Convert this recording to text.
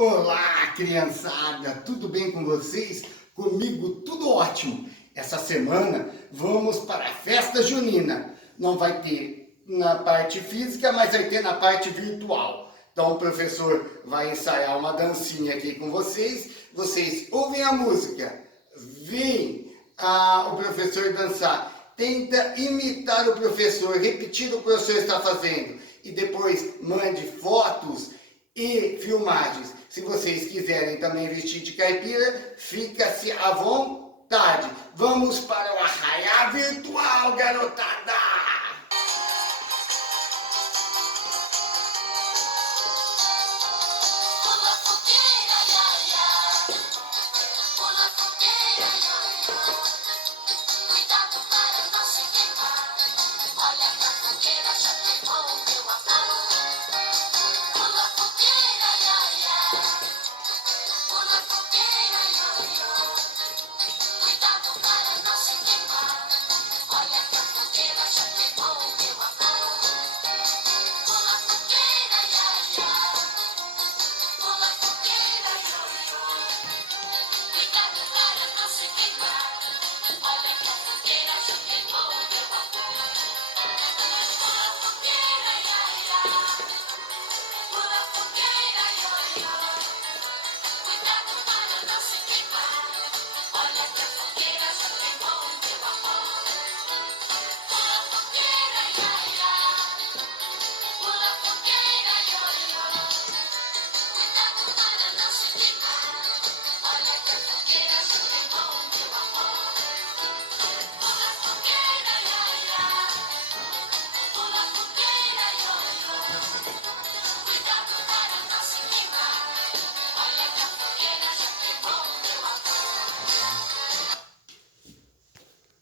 Olá, criançada! Tudo bem com vocês? Comigo tudo ótimo. Essa semana vamos para a festa junina. Não vai ter na parte física, mas vai ter na parte virtual. Então o professor vai ensaiar uma dancinha aqui com vocês. Vocês ouvem a música, veem o professor dançar. Tenta imitar o professor, repetir o que o professor está fazendo. E depois mande fotos e filmagens. Se vocês quiserem também vestir de caipira, fica-se à vontade. Vamos para o arraiá virtual, garotada!